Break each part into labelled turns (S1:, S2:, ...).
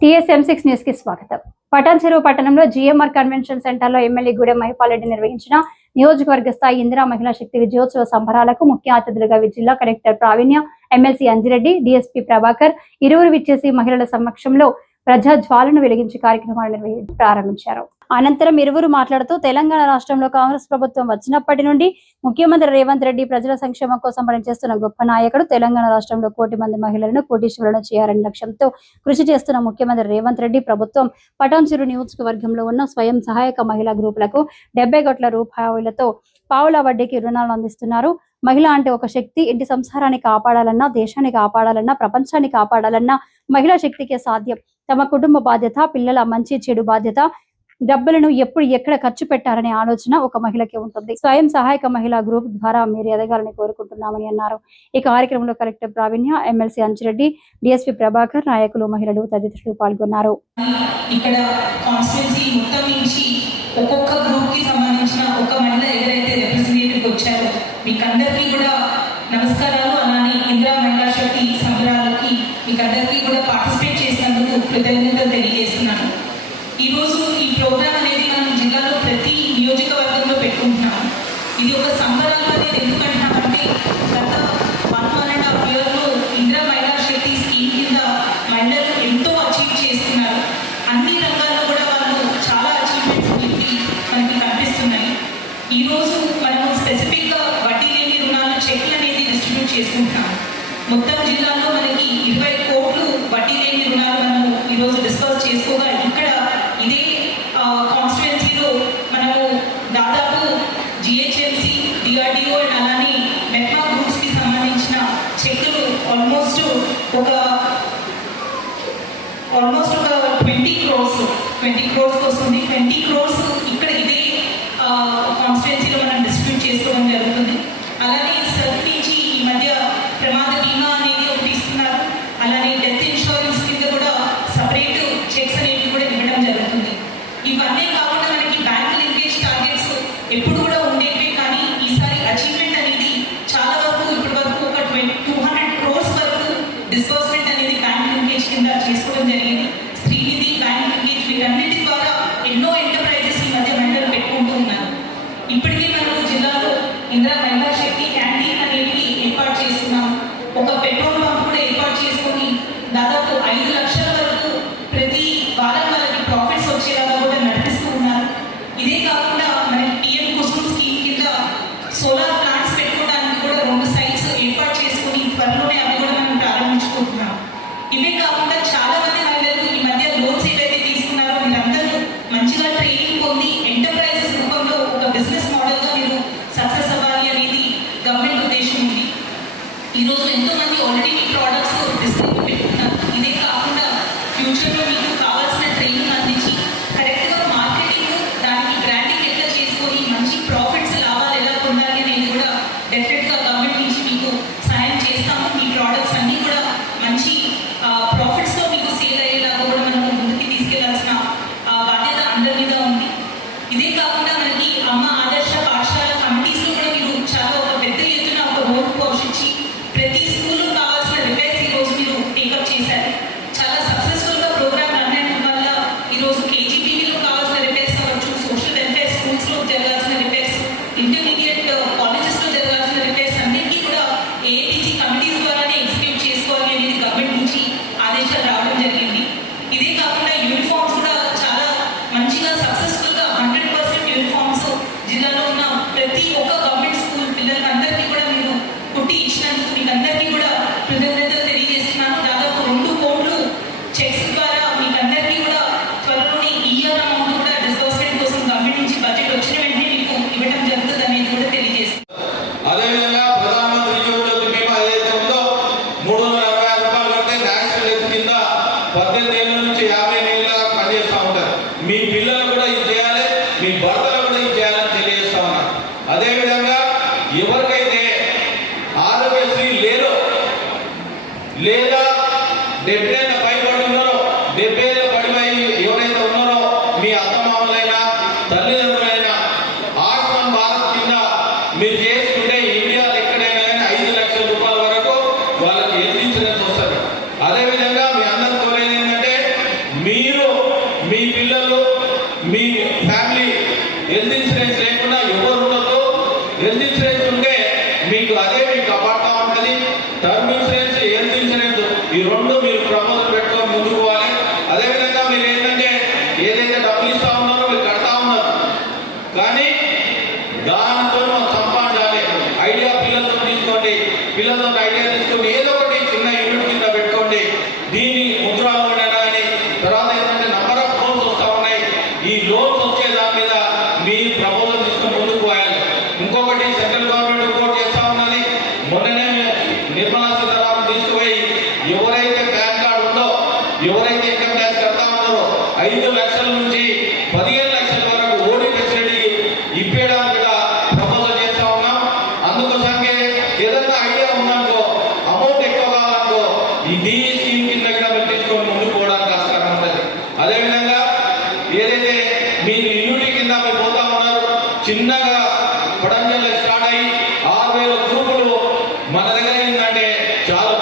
S1: TSM six న్యూస్కి స్వాగతం. Patancheru పట్టణంలో జిఎంఆర్ కన్వెన్షన్ సెంటర్లో ఎమ్మెల్యే గూడెం మహిపాలరెడ్డి నిర్వహించిన నియోజకవర్గ స్థాయి ఇందిరా మహిళా శక్తి విజయోత్సవ సంబరాలకు ముఖ్య అతిథులుగా జిల్లా collector Praveenya MLC Anji Reddy DSP Prabhakar ఇరువురు విచ్చేసి మహిళల సమక్షంలో ప్రజా జ్వాలను వెలిగించి కార్యక్రమాలు ప్రారంభించారు. అనంతరం ఇరువురు మాట్లాడుతూ తెలంగాణ రాష్ట్రంలో కాంగ్రెస్ ప్రభుత్వం వచ్చినప్పటి నుండి ముఖ్యమంత్రి రేవంత్ రెడ్డి ప్రజల సంక్షేమం కోసం పనిచేస్తున్న గొప్ప నాయకుడు తెలంగాణ రాష్ట్రంలో కోటి మంది మహిళలను కోటీశ్వరులను చేయాలనే లక్ష్యంతో కృషి చేస్తున్న ముఖ్యమంత్రి రేవంత్ రెడ్డి ప్రభుత్వం పటాన్చిరు నియోజకవర్గంలో ఉన్న స్వయం సహాయక మహిళా గ్రూపులకు డెబ్బై కోట్ల రూపాయలతో పావుల వడ్డీకి రుణాలను అందిస్తున్నారు. మహిళ అంటే ఒక శక్తి ఇంటి సంసారాన్ని కాపాడాలన్నా దేశాన్ని కాపాడాలన్నా ప్రపంచాన్ని కాపాడాలన్నా మహిళా శక్తికే సాధ్యం. తమ కుటుంబ బాధ్యత పిల్లల మంచి చెడు బాధ్యత డబ్బులను ఎప్పుడు ఎక్కడ ఖర్చు పెట్టారనే ఆలోచన ఒక మహిళకి ఉంటుంది. స్వయం సహాయక మహిళా గ్రూప్ ద్వారా మీరు ఎదగాలని కోరుకుంటున్నామని అన్నారు. ఈ కార్యక్రమంలో collector Praveenya MLC Anchi Reddy DSP Prabhakar నాయకులు మహిళలు తదితరులు పాల్గొన్నారు.
S2: ఇక్కడ మొత్తం నుంచి ఒక్కొక్క గ్రూప్కి సంబంధించిన ఒక మహిళ ఎవరైతే రిప్రజెంటేటివ్ వచ్చారో మీకు అందరికీ కూడా అలానే ఇందిరా మహిళా శక్తి సంబరాలకి మీకు అందరికీ కూడా పార్టిసిపేట్ చేసినందుకు కృతజ్ఞతలు తెలియజేస్తున్నాను ఈరోజు ఈ ప్రోగ్రామ్ అనేది మనం జిల్లాలో ప్రతి నియోజకవర్గంలో పెట్టుకుంటున్నాం. ఇది ఒక సంబరాలు అనేది ఎందుకంటున్నామంటే గత వన్ వన్ అండ్ హాఫ్ ఇయర్లో ఇందిరా మహిళా శక్తి స్కీమ్ కింద మహిళలు ఎంతో అచీవ్ చేస్తున్నారు. అన్ని రంగాల్లో కూడా వాళ్ళు చాలా అచీవ్మెంట్స్ అనేది మనకి కనిపిస్తున్నాయి. ఈరోజు మనము స్పెసిఫిక్గా వడ్డీ లేని రుణాలు చెక్లు అనేది డిస్ట్రిబ్యూట్ చేసుకుంటున్నాం. మొత్తం జిల్లాలో మనకి ఇరవై కోట్లు వడ్డీ లేని రుణాలు మనము ఈరోజు డిస్కస్ చేసుకోగా ఆల్మోస్ట్ ఒక ట్వంటీ క్రోర్స్ ట్వంటీ క్రోర్స్ వస్తుంది ట్వంటీ
S3: agenda respondendo దాంతో సంపాదించాలి. ఐడియా పిల్లలతో తీసుకోండి. పిల్లలతో ఐడియా తీసుకోండి ఏదో ఒకటి చిన్న యూనిట్ కింద పెట్టుకోండి. దీన్ని ముద్ర అని తర్వాత ఏంటంటే నంబర్ ఆఫ్ లోన్స్ వస్తూ ఉన్నాయి. ఈ లోన్స్ వచ్చే దాని మీద మీ ప్రపోజల్ తీసుకుని ముందుకు పోయాలి. ఇంకొకటి సెంట్రల్ గవర్నమెంట్ ఇంకోటి చేస్తా ఉన్నది. మొన్ననే నిర్మలా సీతారామన్ తీసుకుపోయి ఎవరైతే ప్యాన్ కార్డు ఉందో ఎవరైతే ఇన్కమ్ ట్యాక్స్ కడతా ఉన్నారో ఐదు లక్షల నుంచి God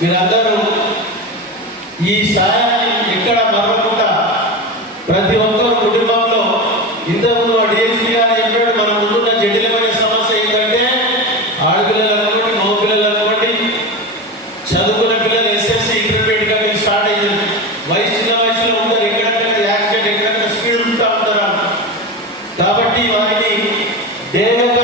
S4: మీరందరూ ఈ సాయాన్ని ఇక్కడ మరవకుండా ప్రతి ఒక్కరు కుటుంబంలో ఇంతకుముందు డిఎస్పీ గారు చెప్పాడు మన ముందున్న జటిలమైన సమస్య ఏంటంటే ఆడపిల్లలు అనుకోండి మగ పిల్లలు అనుకోండి చదువుకున్న పిల్లలు ఎస్ఎస్సి ఇంటర్మీడియట్ కానీ స్టార్ట్ అయింది వయసు చిన్న వయసులో ఉంటారు ఎక్కడక్కడ యాక్సిడెంట్ ఎక్కడక్కడ స్పీడ్ ఉంటా ఉంటారు కాబట్టి వారిని దేవ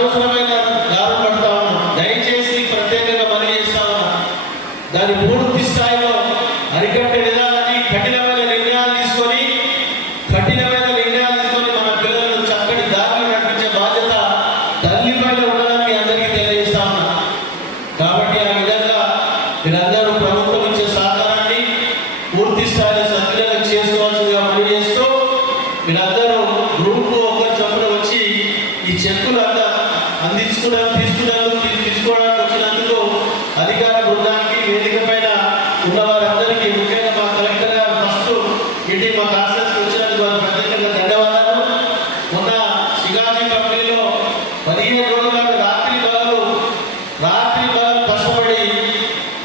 S4: Deus não.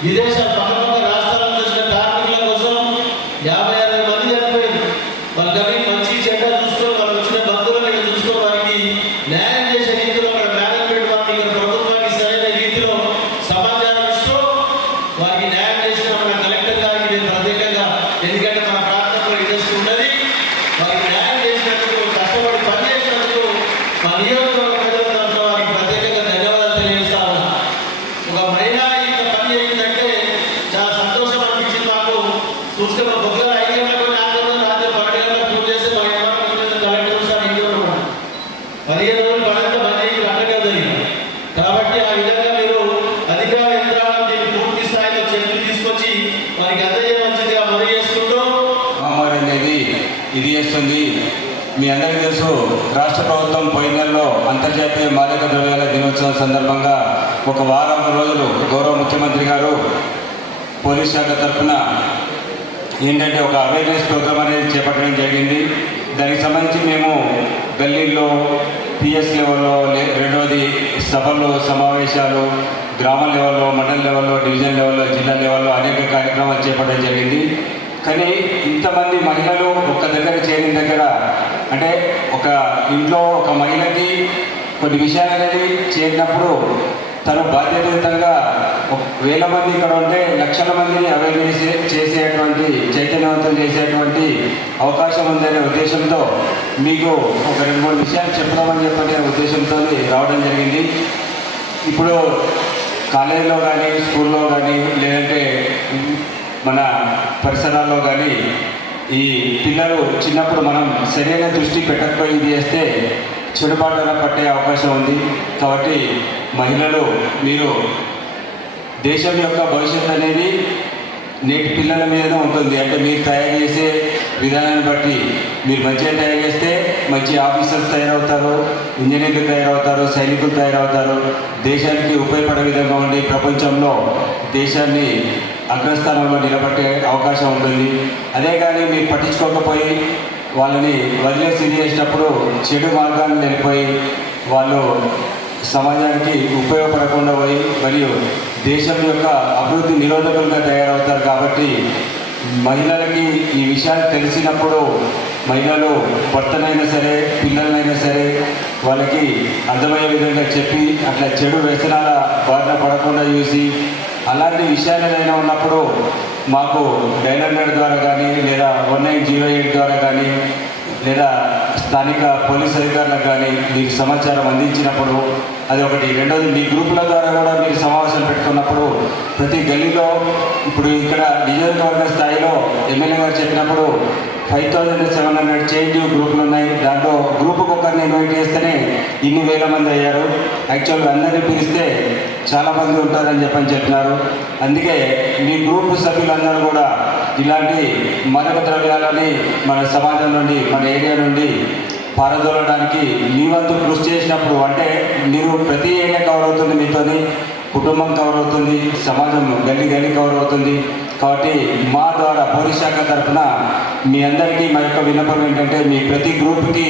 S4: విదేశాలు
S5: ఇది చేస్తుంది. మీ అందరికీ తెలుసు రాష్ట్ర ప్రభుత్వం పోయిన నెలలో అంతర్జాతీయ మాదక ద్రవ్యాల దినోత్సవం సందర్భంగా ఒక వారం రోజులు గౌరవ ముఖ్యమంత్రి గారు పోలీస్ శాఖ తరఫున ఏంటంటే ఒక అవేర్నెస్ ప్రోగ్రామ్ అనేది చేపట్టడం జరిగింది. దానికి సంబంధించి మేము గల్లీల్లో పిఎస్ లెవెల్లో రెండవది సభలు సమావేశాలు గ్రామ లెవెల్లో మండల లెవెల్లో డివిజన్ లెవెల్లో జిల్లా లెవెల్లో అనేక కార్యక్రమాలు చేపట్టడం జరిగింది. కానీ ఇంతమంది మహిళలు ఒక దగ్గర చేరిన దగ్గర అంటే ఒక ఇంట్లో ఒక మహిళకి కొన్ని విషయాలు అనేది చేరినప్పుడు తను బాధ్యతాయుతంగా వేల మంది ఇక్కడ ఉంటే లక్షల మందిని అవేర్నెస్ చేసేటువంటి చైతన్యవంతం చేసేటువంటి అవకాశం ఉందనే ఉద్దేశంతో మీకు ఒక రెండు మూడు విషయాలు చెప్తామని చెప్పనే ఉద్దేశంతో రావడం జరిగింది. ఇప్పుడు కాలేజీలో కానీ స్కూల్లో కానీ లేదంటే మన పరిసరాల్లో కానీ ఈ పిల్లలు చిన్నప్పుడు మనం సరైన దృష్టి పెట్టకపోయి ఇది చేస్తే చెడుబాటున పట్టే అవకాశం ఉంది. కాబట్టి మహిళలు మీరు దేశం యొక్క భవిష్యత్తు అనేది నేటి పిల్లల మీదనే ఉంటుంది. అంటే మీరు తయారు చేసే విధానాన్ని బట్టి మీరు మంచిగా తయారు చేస్తే మంచి ఆఫీసర్స్ తయారవుతారు ఇంజనీర్లు తయారవుతారు సైనికులు తయారవుతారు. దేశానికి ఉపయోగపడే విధంగా ఉండి ప్రపంచంలో దేశాన్ని అగ్రస్థానంలో నిలబెట్టే అవకాశం ఉంటుంది. అదే కానీ మీరు పట్టించుకోకపోయి వాళ్ళని వదిలేసి చేసినప్పుడు చెడు మార్గాన్ని నిలిపోయి వాళ్ళు సమాజానికి ఉపయోగపడకుండా పోయి మరియు దేశం యొక్క అభివృద్ధి నిరోధకులుగా తయారవుతారు కాబట్టి మహిళలకి ఈ విషయాలు తెలిసినప్పుడు మహిళలు భర్తనైనా సరే పిల్లలనైనా సరే వాళ్ళకి అర్థమయ్యే విధంగా చెప్పి అట్లా చెడు వ్యసనాల బారిన పడకుండా చూసి అలాంటి విషయాలు ఏదైనా ఉన్నప్పుడు మాకు డైలర్ హండ్రెడ్ ద్వారా కానీ లేదా వన్ నైన్ జీరో ఎయిట్ ద్వారా కానీ లేదా స్థానిక పోలీస్ అధికారులకు కానీ మీకు సమాచారం అందించినప్పుడు అది ఒకటి. రెండోది మీ గ్రూపుల ద్వారా కూడా మీరు సమావేశం పెట్టుకున్నప్పుడు ప్రతి గల్లీలో ఇప్పుడు ఇక్కడ నియోజకవర్గ స్థాయిలో ఎమ్మెల్యే గారు చెప్పినప్పుడు five thousand seven hundred change గ్రూపులు ఉన్నాయి. దాంట్లో గ్రూపుకు ఒకరిని ఇన్వైట్ చేస్తేనే ఇన్ని వేల మంది అయ్యారు. యాక్చువల్గా అందరినీ పిలిస్తే చాలా మంది ఉంటారని చెప్పని చెప్పినారు. అందుకే మీ గ్రూపు సభ్యులందరూ కూడా ఇలాంటి మరొక ద్రవ్యాలని మన సమాజం నుండి మన ఏరియా నుండి పారదోలడానికి మీ వంతు కృషి చేసినప్పుడు అంటే మీరు ప్రతి ఏరియా కవర్ అవుతుంది మీతోని కుటుంబం కవర్ అవుతుంది సమాజం గల్లి గల్లి కవర్ అవుతుంది. కాబట్టి మా ద్వారా పోలీస్ శాఖ తరఫున మీ అందరికీ మా యొక్క విన్నపం ఏంటంటే మీ ప్రతి గ్రూప్కి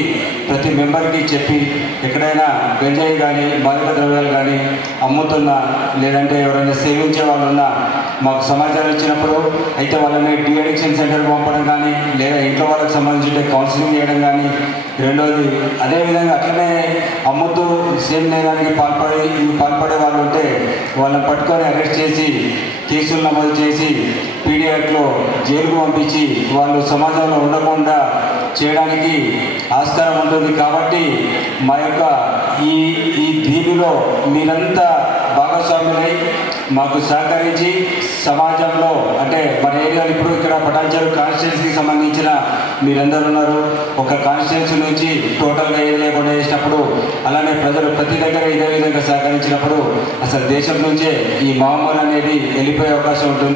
S5: ప్రతి మెంబర్కి చెప్పి ఎక్కడైనా గంజాయి కానీ మాదక ద్రవ్యాలు కానీ అమ్ముతున్నా లేదంటే ఎవరైనా సేవించే వాళ్ళు ఉన్నా మాకు సమాచారం ఇచ్చినప్పుడు అయితే వాళ్ళని డి అడిక్షన్ సెంటర్కి పంపడం కానీ లేదా ఇంట్లో వాళ్ళకి సంబంధించి కౌన్సిలింగ్ చేయడం కానీ రెండోది అదేవిధంగా అట్లనే అమ్ముతూ సేమ్ నేరానికి పాల్పడి పాల్పడే వాళ్ళు ఉంటే వాళ్ళని పట్టుకొని అరెస్ట్ చేసి కేసులు నమోదు చేసి పీడియాట్లో జైలుకు పంపించి వాళ్ళు సమాజంలో ఉండకుండా చేయడానికి ఆస్కారం ఉంటుంది. కాబట్టి మా యొక్క ఈ ఈ దీనిలో మీరంతా భాగస్వాములై మాకు సహకరించి సమాజంలో అంటే మన ఏరియాలో ఇప్పుడు ఇక్కడ పటాచారు కాన్స్టిట్యున్సీకి సంబంధించిన మీరందరూ ఉన్నారు. ఒక కాన్స్టిట్యున్సీ నుంచి టోటల్గా ఏది లేకుండా చేసినప్పుడు అలానే ప్రజలు ప్రతి దగ్గర ఇదే విధంగా సహకరించినప్పుడు అసలు దేశం నుంచే ఈ మామూలు అనేది వెళ్ళిపోయే అవకాశం ఉంటుంది.